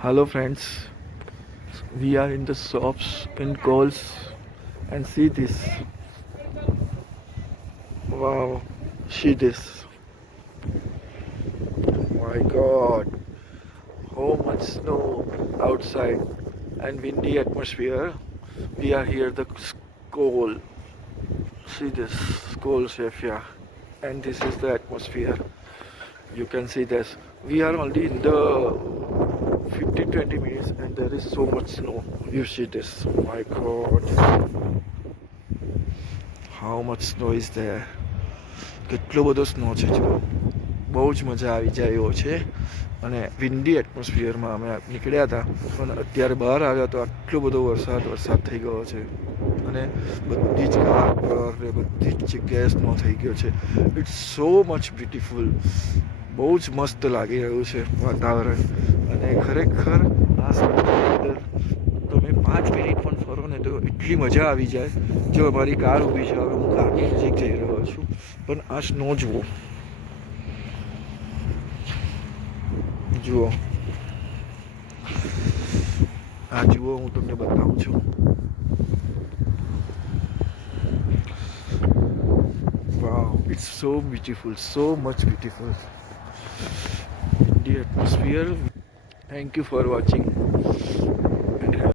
Hello friends, we are in the shops in Coles and see this. Wow, see this. My God, how much snow outside and windy atmosphere. We are here the Cole. See this Cole chef, yeah. And this is the atmosphere. You can see this. We are only in the 15-20 minutes and there is so much snow. You see this. My God. How much snow is there? કેટલો બધો snow છે જો બહુ જ મજા આવી જાય એવો છે અને વિન્ડી એટમોસ્ફિયરમાં અમે નીકળ્યા હતા પણ અત્યારે બહાર આવ્યા તો આટલો બધો વરસાદ થઈ ગયો છે અને બધી જ કાર પર ને બધી જ જગ્યાએ સ્નો થઈ ગયો છે. It's so much beautiful. બહુ જ મસ્ત લાગી રહ્યું છે વાતાવરણ અને ખરેખર આ સ્નોની અંદર તમે 5 મિનિટ પણ ફરો ને તો એટલી મજા આવી જાય. જો અમારી કાર ઊભી છે, હવે હું કારની નજીક જઈ રહ્યો છું પણ આ સ્નો જુઓ જુઓ આ જુઓ હું તમને બતાવું છું. Wow, it's so beautiful, so much beautiful. The atmosphere. Thank you for watching.